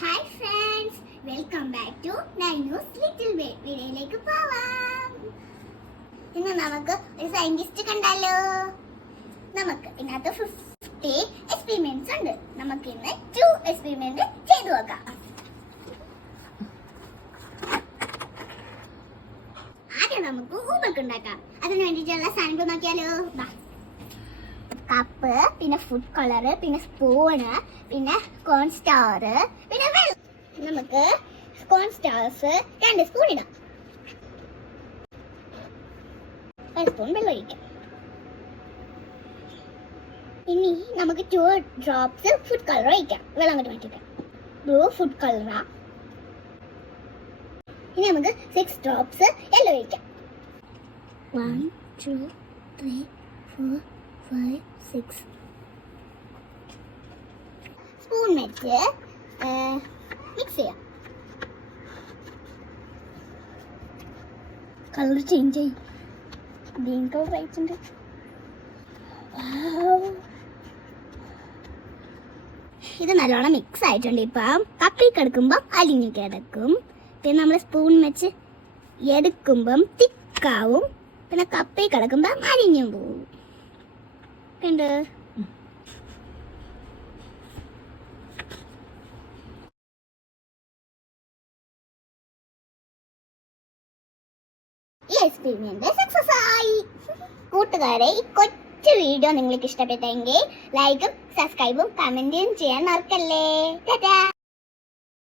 Hi friends, welcome back to Nainu's little വീഡിയോയിലേക്ക് പോവാം. ഇന്ന് നമുക്ക് ഒരു സയന്റിസ്റ്റ് കണ്ടാലോ. നമുക്ക് ഇതിനകത്ത് 50 എക്സ്പെരിമെന്റ്സ് ഉണ്ട്. നമുക്ക് ഇന്ന് 2 എക്സ്പെരിമെന്റ് ചെയ്തു നോക്കാം. ആദ്യം നമുക്ക് ഹോംവർക്ക് ഉണ്ടാക്കാം. അതിന് വേണ്ടിയിട്ടുള്ള സാധനങ്ങൾ നോക്കിയാലോ. കപ്പ്, പിന്നെ ഫുഡ് കളർ, പിന്നെ സ്പൂണ്, പിന്നെ കോൺ സ്റ്റാർ, പിന്നെ വെള്ളം. നമുക്ക് കോൺ സ്റ്റാർസ് 2 സ്പൂൺ ഇടാം. 1 സ്പൂൺ വെള്ളം ഒഴിക്കാം. ഇനി നമുക്ക് 2 ഡ്രോപ്സ് ഫുഡ് കളർ ഒഴിക്കാം. വെള്ളം അങ്ങോട്ട് മാറ്റിക്കാം. ബ്ലൂ ഫുഡ് കളറാ. ഇനി നമുക്ക് 6 ഡ്രോപ്സ് യെല്ലോ ഒഴിക്കാം. 1 2 3 4 5 6 സ്പൂൺ വെച്ച് മിക്സ് ചെയ്യാം. കളർ ചേഞ്ച് ചെയ്യും. ഗ്രീൻ കളർ ആയിട്ടുണ്ട്. ഇത് നല്ലോണം മിക്സ് ആയിട്ടുണ്ട്. ഇപ്പം കപ്പിൽ കിടക്കുമ്പം അലിഞ്ഞു കിടക്കും. പിന്നെ നമ്മൾ സ്പൂൺ വെച്ച് എടുക്കുമ്പം തിക്കാവും. പിന്നെ കപ്പിൽ കിടക്കുമ്പം അലിഞ്ഞും പോവും. കണ്ടോ? ഈ എക്സ്പെരിമെന്റ് സക്സസ് ആയി. കൂട്ടുകാരെ, ഈ കൊച്ചു വീഡിയോ നിങ്ങൾക്ക് ഇഷ്ടപ്പെട്ടെങ്കിൽ ലൈക്കും സബ്സ്ക്രൈബും കമന്റും ചെയ്യാൻ മറക്കല്ലേ. ടാറ്റാ.